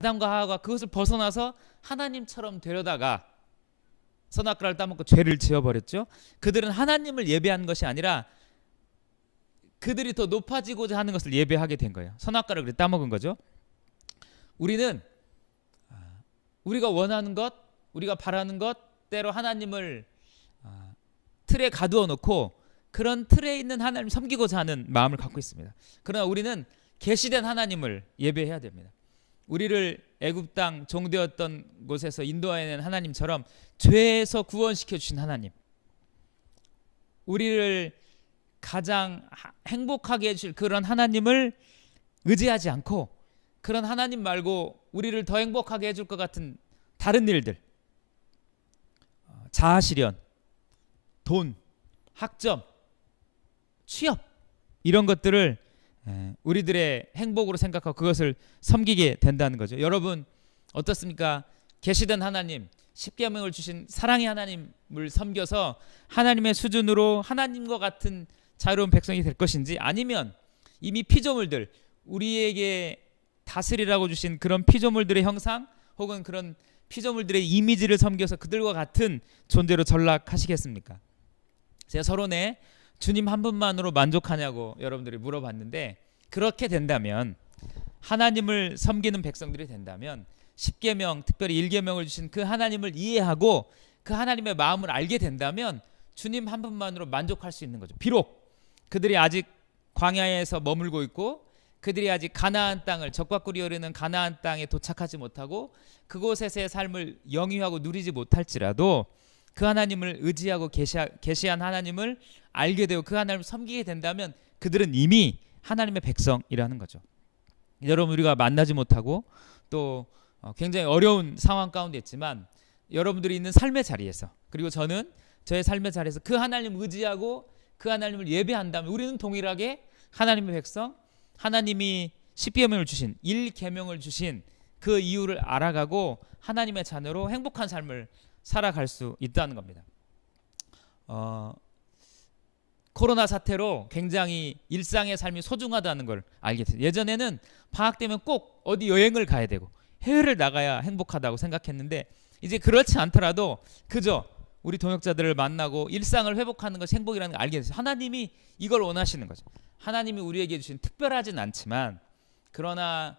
아담과 하와가 그것을 벗어나서 하나님처럼 되려다가 선악과를 따먹고 죄를 지어버렸죠. 그들은 하나님을 예배한 것이 아니라 그들이 더 높아지고자 하는 것을 예배하게 된 거예요. 선악과를 그렇게 따먹은 거죠. 우리는 우리가 원하는 것, 우리가 바라는 것 때로 하나님을 틀에 가두어 놓고 그런 틀에 있는 하나님을 섬기고자 하는 마음을 갖고 있습니다. 그러나 우리는 계시된 하나님을 예배해야 됩니다. 우리를 애굽 땅 종되었던 곳에서 인도해낸 하나님처럼 죄에서 구원시켜 주신 하나님, 우리를 가장 행복하게 해주실 그런 하나님을 의지하지 않고 그런 하나님 말고 우리를 더 행복하게 해줄 것 같은 다른 일들, 자아실현, 돈, 학점, 취업, 이런 것들을 우리들의 행복으로 생각하고 그것을 섬기게 된다는 거죠. 여러분 어떻습니까? 계시된 하나님, 십계명을 주신 사랑의 하나님을 섬겨서 하나님의 수준으로 하나님과 같은 자유로운 백성이 될 것인지, 아니면 이미 피조물들, 우리에게 다스리라고 주신 그런 피조물들의 형상 혹은 그런 피조물들의 이미지를 섬겨서 그들과 같은 존재로 전락하시겠습니까? 제가 서론에 주님 한 분만으로 만족하냐고 여러분들이 물어봤는데, 그렇게 된다면, 하나님을 섬기는 백성들이 된다면 십계명, 특별히 일계명을 주신 그 하나님을 이해하고 그 하나님의 마음을 알게 된다면 주님 한 분만으로 만족할 수 있는 거죠. 비록 그들이 아직 광야에서 머물고 있고 그들이 아직 가나안 땅을, 적과 꿀이 흐르는 가나안 땅에 도착하지 못하고 그곳에서의 삶을 영위하고 누리지 못할지라도 그 하나님을 의지하고 계시한 하나님을 알게 되고 그 하나님을 섬기게 된다면 그들은 이미 하나님의 백성이라는 거죠. 여러분, 우리가 만나지 못하고 또 굉장히 어려운 상황 가운데 있지만 여러분들이 있는 삶의 자리에서, 그리고 저는 저의 삶의 자리에서 그 하나님을 의지하고 그 하나님을 예배한다면 우리는 동일하게 하나님의 백성, 하나님이 십계명을 주신, 일계명을 주신 그 이유를 알아가고 하나님의 자녀로 행복한 삶을 살아갈 수 있다는 겁니다. 코로나 사태로 굉장히 일상의 삶이 소중하다는 걸 알게 됐어요. 예전에는 방학 되면 꼭 어디 여행을 가야 되고 해외를 나가야 행복하다고 생각했는데 이제 그렇지 않더라도 그저 우리 동역자들을 만나고 일상을 회복하는 것이 행복이라는 걸 알게 됐어요. 하나님이 이걸 원하시는 거죠. 하나님이 우리에게 주신 특별하진 않지만 그러나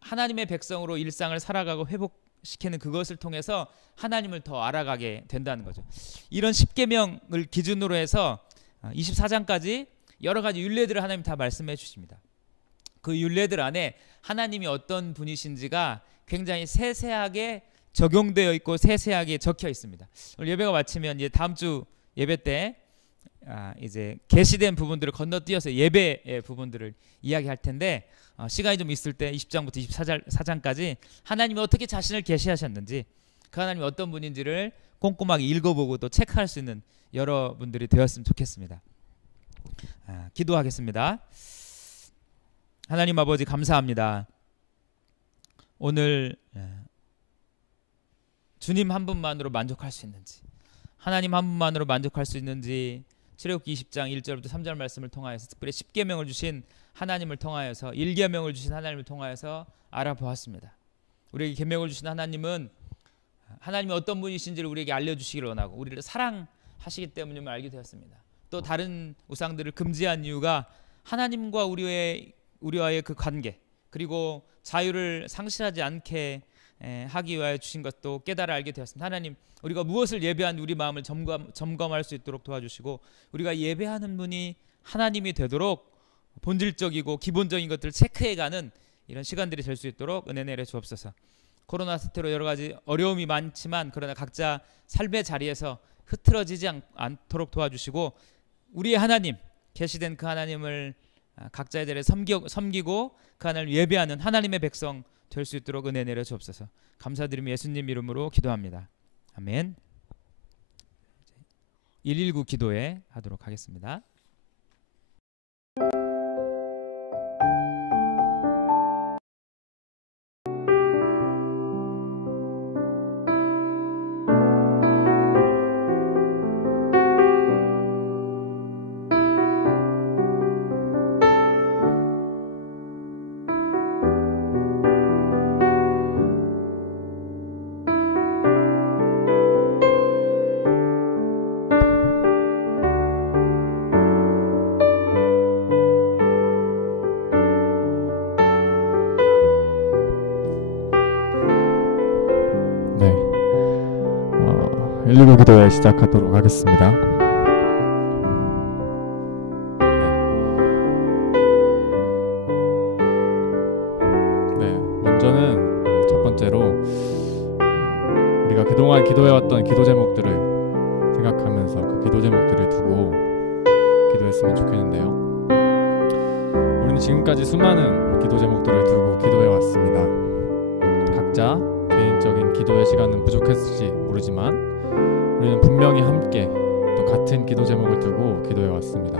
하나님의 백성으로 일상을 살아가고 회복시키는 그것을 통해서 하나님을 더 알아가게 된다는 거죠. 이런 십계명을 기준으로 해서 24장까지 여러 가지 율례들을 하나님 다 말씀해 주십니다. 그 율례들 안에 하나님이 어떤 분이신지가 굉장히 세세하게 적용되어 있고 세세하게 적혀 있습니다. 오늘 예배가 마치면 이제 다음 주 예배 때 이제 계시된 부분들을 건너뛰어서 예배의 부분들을 이야기할 텐데, 시간이 좀 있을 때 20장부터 24장까지 하나님이 어떻게 자신을 계시하셨는지, 그 하나님이 어떤 분인지를 꼼꼼하게 읽어보고 또 체크할 수 있는 여러분들이 되었으면 좋겠습니다. 기도하겠습니다. 하나님 아버지, 감사합니다. 오늘 주님 한 분만으로 만족할 수 있는지, 하나님 한 분만으로 만족할 수 있는지 출애굽기 20장 1절부터 3절 말씀을 통하여서, 특별히 십계명을 주신 하나님을 통하여서, 일계명을 주신 하나님을 통하여서 알아보았습니다. 우리에게 계명을 주신 하나님은 하나님이 어떤 분이신지를 우리에게 알려주시기를 원하고 우리를 사랑하시기 때문임을 알게 되었습니다. 또 다른 우상들을 금지한 이유가 하나님과 우리와의 그 관계, 그리고 자유를 상실하지 않게 하기 위하여 주신 것도 깨달아 알게 되었습니다. 하나님, 우리가 무엇을 예배한 우리 마음을 점검할 수 있도록 도와주시고 우리가 예배하는 분이 하나님이 되도록 본질적이고 기본적인 것들을 체크해가는 이런 시간들이 될 수 있도록 은혜 내려 주옵소서. 코로나 사태로 여러 가지 어려움이 많지만 그러나 각자 삶의 자리에서 흐트러지지 않도록 도와주시고 우리의 하나님, 계시된 그 하나님을 각자의 자리에 섬기고 그 하나님을 예배하는 하나님의 백성 될 수 있도록 은혜 내려 주옵소서. 감사드리며 예수님 이름으로 기도합니다. 아멘. 119 기도회 하도록 하겠습니다. 119 기도회 시작하도록 하겠습니다. 먼저는 첫 번째로 우리가 그동안 기도해왔던 기도 제목들을 생각하면서 그 기도 제목들을 두고 기도했으면 좋겠는데요. 우리는 지금까지 수많은 기도 제목들을 두고 기도해왔습니다. 각자 개인적인 기도의 시간은 부족했을지 모르지만 우리는 분명히 함께 또 같은 기도 제목을 두고 기도해왔습니다.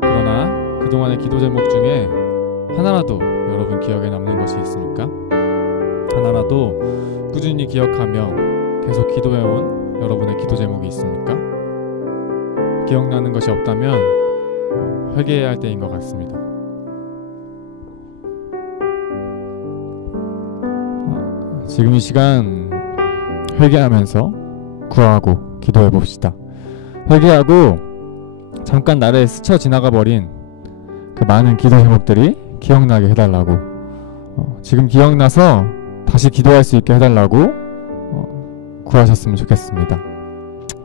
그러나 그동안의 기도 제목 중에 하나라도 여러분 기억에 남는 것이 있습니까? 하나라도 꾸준히 기억하며 계속 기도해온 여러분의 기도 제목이 있습니까? 기억나는 것이 없다면 회개해야 할 때인 것 같습니다. 지금 이 시간 회개하면서 구하고 기도해 봅시다. 회개하고 잠깐 나를 스쳐 지나가 버린 그 많은 기도 제목들이 기억나게 해달라고, 지금 기억나서 다시 기도할 수 있게 해달라고 구하셨으면 좋겠습니다.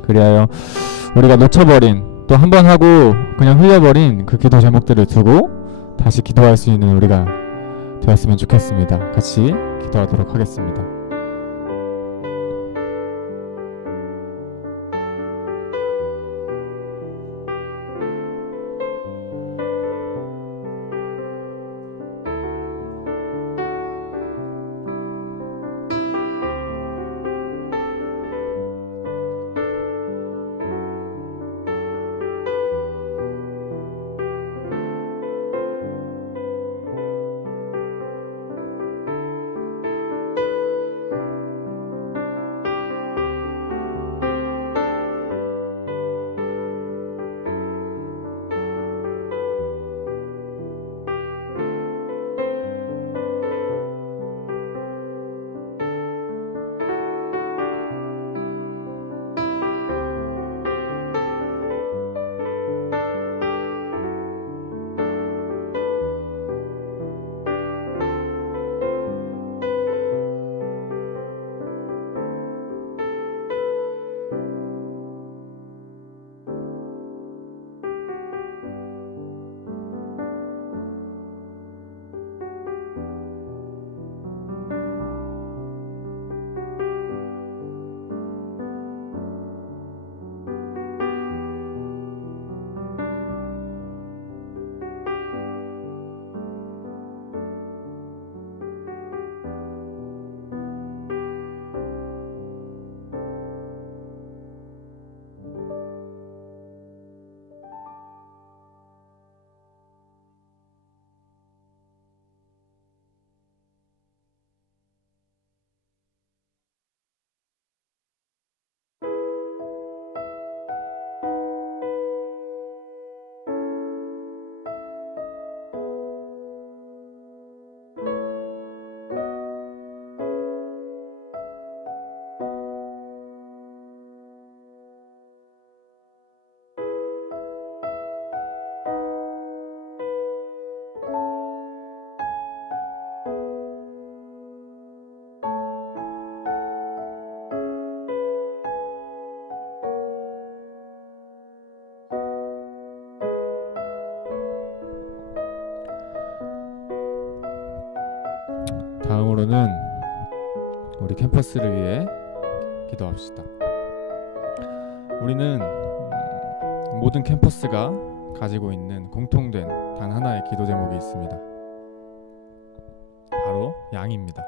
그리하여 우리가 놓쳐버린, 또 한 번 하고 그냥 흘려버린 그 기도 제목들을 두고 다시 기도할 수 있는 우리가 되었으면 좋겠습니다. 같이 기도하도록 하겠습니다. 다음으로는 우리 캠퍼스를 위해 기도합시다. 우리는 모든 캠퍼스가 가지고 있는 공통된 단 하나의 기도 제목이 있습니다. 바로 양입니다.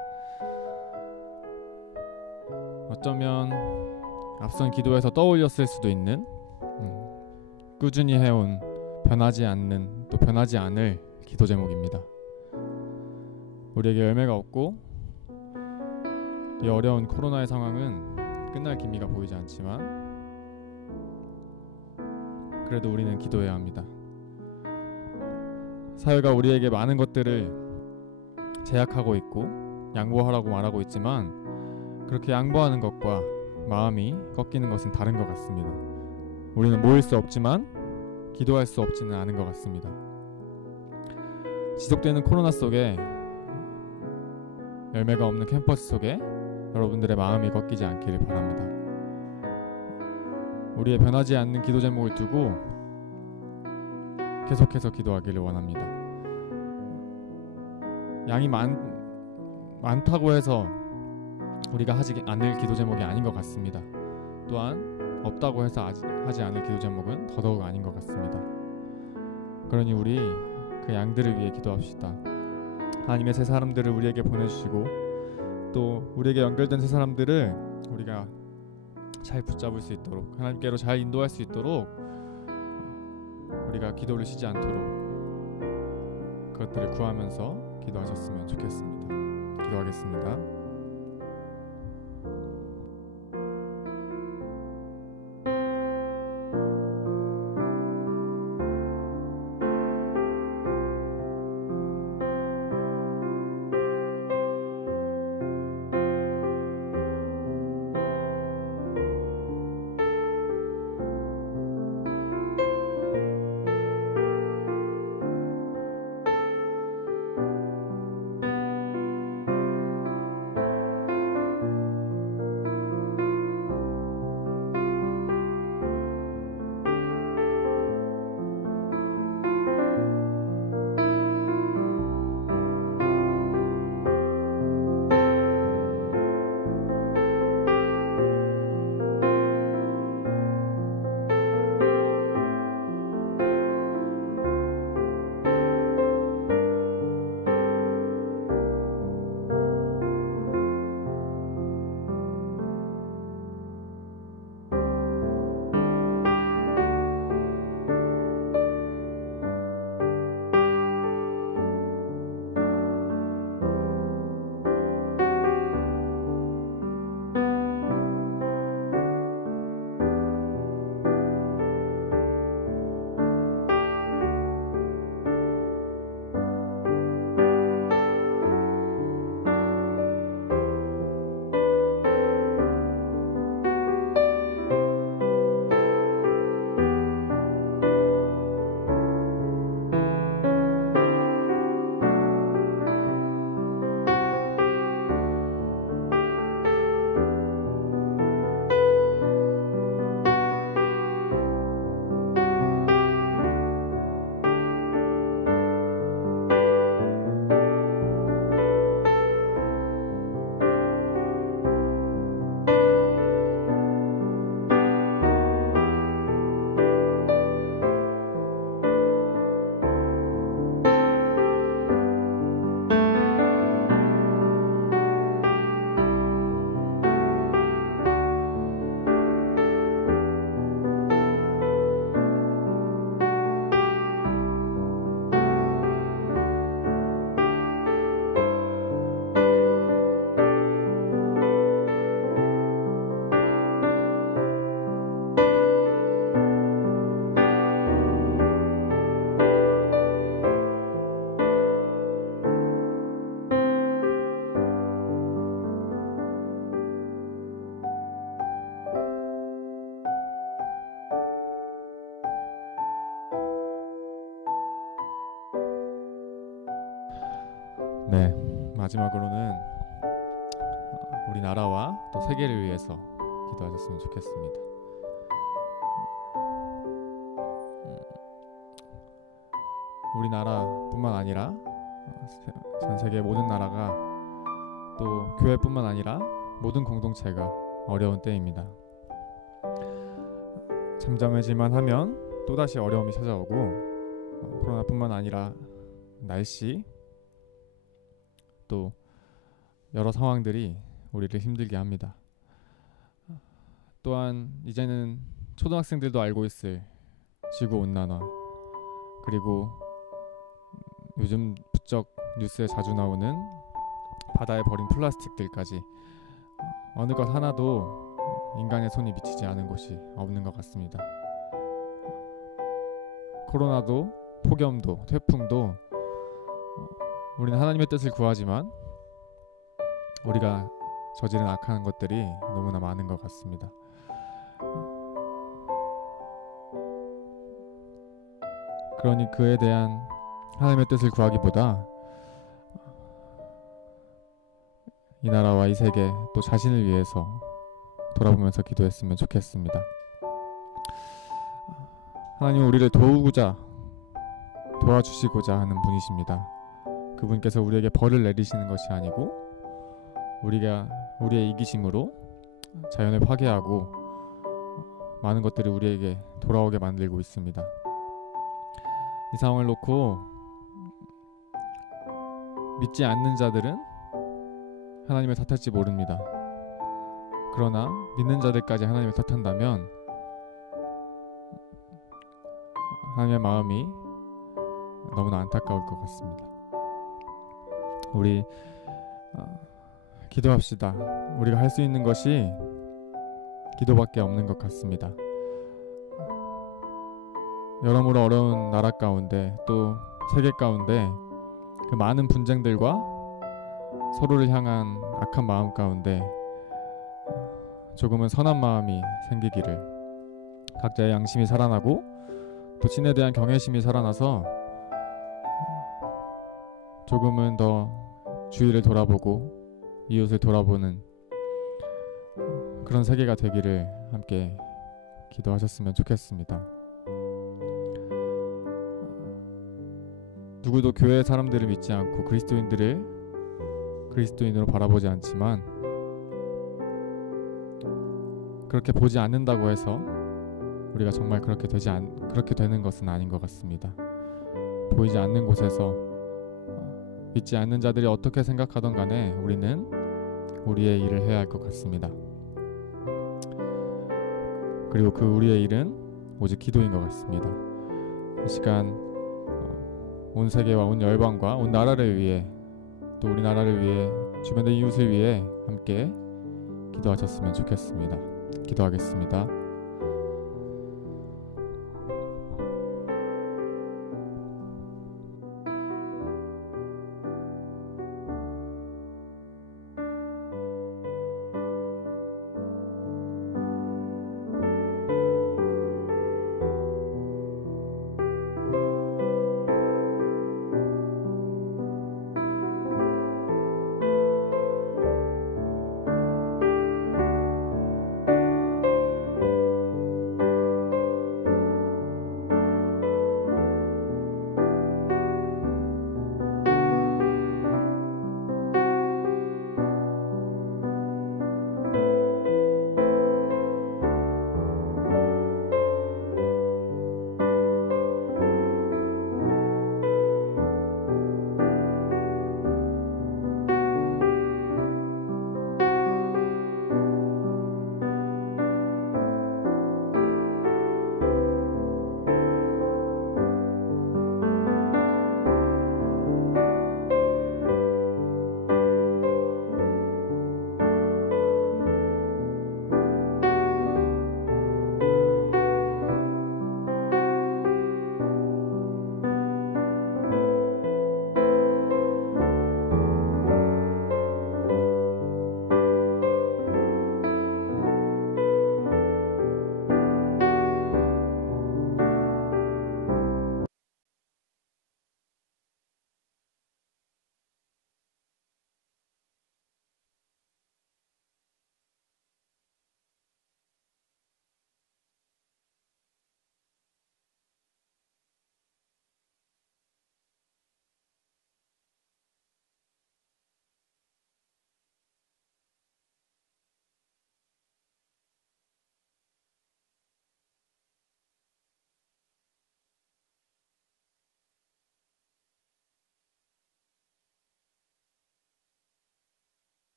어쩌면 앞선 기도에서 떠올렸을 수도 있는 꾸준히 해온 변하지 않는, 또 변하지 않을 기도 제목입니다. 우리에게 열매가 없고 이 어려운 코로나의 상황은 끝날 기미가 보이지 않지만 그래도 우리는 기도해야 합니다. 사회가 우리에게 많은 것들을 제약하고 있고 양보하라고 말하고 있지만 그렇게 양보하는 것과 마음이 꺾이는 것은 다른 것 같습니다. 우리는 모일 수 없지만 기도할 수 없지는 않은 것 같습니다. 지속되는 코로나 속에 열매가 없는 캠퍼스 속에 여러분들의 마음이 꺾이지 않기를 바랍니다. 우리의 변하지 않는 기도 제목을 두고 계속해서 기도하기를 원합니다. 양이 많다고 해서 우리가 하지 않을 기도 제목이 아닌 것 같습니다. 또한 없다고 해서 하지 않을 기도 제목은 더더욱 아닌 것 같습니다. 그러니 우리 그 양들을 위해 기도합시다. 하나님의 새 사람들을 우리에게 보내주시고 또 우리에게 연결된 새 사람들을 우리가 잘 붙잡을 수 있도록, 하나님께로 잘 인도할 수 있도록 우리가 기도를 쉬지 않도록 그것들을 구하면서 기도하셨으면 좋겠습니다. 기도하겠습니다. 네, 마지막으로는 우리나라와 또 세계를 위해서 기도하셨으면 좋겠습니다. 우리나라뿐만 아니라 전 세계 모든 나라가 또 교회뿐만 아니라 모든 공동체가 어려운 때입니다. 잠잠해질만 하면 또다시 어려움이 찾아오고 코로나뿐만 아니라 날씨 또 여러 상황들이 우리를 힘들게 합니다. 또한 이제는 초등학생들도 알고 있을 지구온난화, 그리고 요즘 부쩍 뉴스에 자주 나오는 바다에 버린 플라스틱들까지 어느 것 하나도 인간의 손이 미치지 않은 곳이 없는 것 같습니다. 코로나도 폭염도 태풍도 우리는 하나님의 뜻을 구하지만 우리가 저지른 악한 것들이 너무나 많은 것 같습니다. 그러니 그에 대한 하나님의 뜻을 구하기보다 이 나라와 이 세계 또 자신을 위해서 돌아보면서 기도했으면 좋겠습니다. 하나님은 우리를 도와주시고자 하는 분이십니다. 그분께서 우리에게 벌을 내리시는 것이 아니고 우리의 이기심으로 자연을 파괴하고 많은 것들이 우리에게 돌아오게 만들고 있습니다. 이 상황을 놓고 믿지 않는 자들은 하나님을 탓할지 모릅니다. 그러나 믿는 자들까지 하나님을 탓한다면 하나님의 마음이 너무나 안타까울 것 같습니다. 우리 기도합시다. 우리가 할 수 있는 것이 기도밖에 없는 것 같습니다. 여러모로 어려운 나라 가운데 또 세계 가운데 그 많은 분쟁들과 서로를 향한 악한 마음 가운데 조금은 선한 마음이 생기기를, 각자의 양심이 살아나고 또 신에 대한 경외심이 살아나서 조금은 더 주위를 돌아보고 이웃을 돌아보는 그런 세계가 되기를 함께 기도하셨으면 좋겠습니다. 누구도 교회 사람들을 믿지 않고 그리스도인들을 그리스도인으로 바라보지 않지만, 그렇게 보지 않는다고 해서 우리가 정말 그렇게 되는 것은 아닌 것 같습니다. 보이지 않는 곳에서 믿지 않는 자들이 어떻게 생각하던 간에 우리는 우리의 일을 해야 할 것 같습니다. 그리고 그 우리의 일은 오직 기도인 것 같습니다. 이 시간 온 세계와 온 열방과 온 나라를 위해, 또 우리나라를 위해, 주변의 이웃을 위해 함께 기도하셨으면 좋겠습니다. 기도하겠습니다.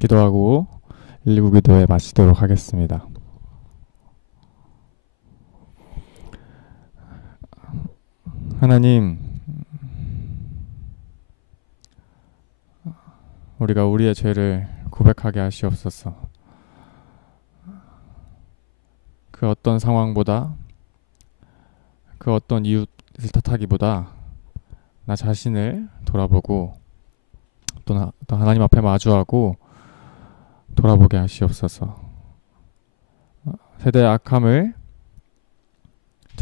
기도하고 119 기도에 마치도록 하겠습니다. 하나님, 우리가 우리의 죄를 고백하게 하시옵소서. 그 어떤 상황보다, 그 어떤 이웃을 탓하기보다 나 자신을 돌아보고 또 하나님 앞에 마주하고 돌아보게 하시옵소서. 세대의 악함을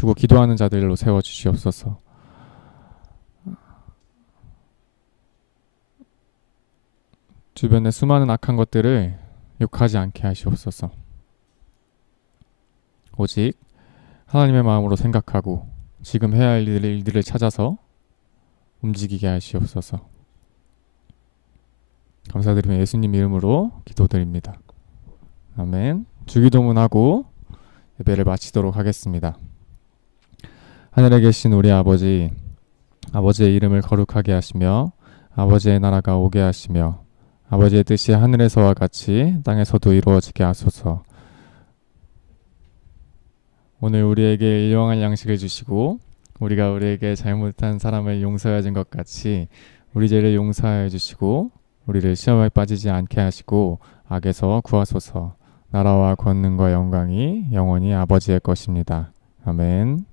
두고 기도하는 자들로 세워주시옵소서. 주변의 수많은 악한 것들을 욕하지 않게 하시옵소서. 오직 하나님의 마음으로 생각하고 지금 해야 할 일들을 찾아서 움직이게 하시옵소서. 감사드리며 예수님 이름으로 기도드립니다. 아멘. 주기도문하고 예배를 마치도록 하겠습니다. 하늘에 계신 우리 아버지, 아버지의 이름을 거룩하게 하시며 아버지의 나라가 오게 하시며 아버지의 뜻이 하늘에서와 같이 땅에서도 이루어지게 하소서. 오늘 우리에게 일용할 양식을 주시고 우리가 우리에게 잘못한 사람을 용서해 준 것 같이 우리 죄를 용서하여 주시고 우리를 시험에 빠지지 않게 하시고 악에서 구하소서. 나라와 권능과 영광이 영원히 아버지의 것입니다. 아멘.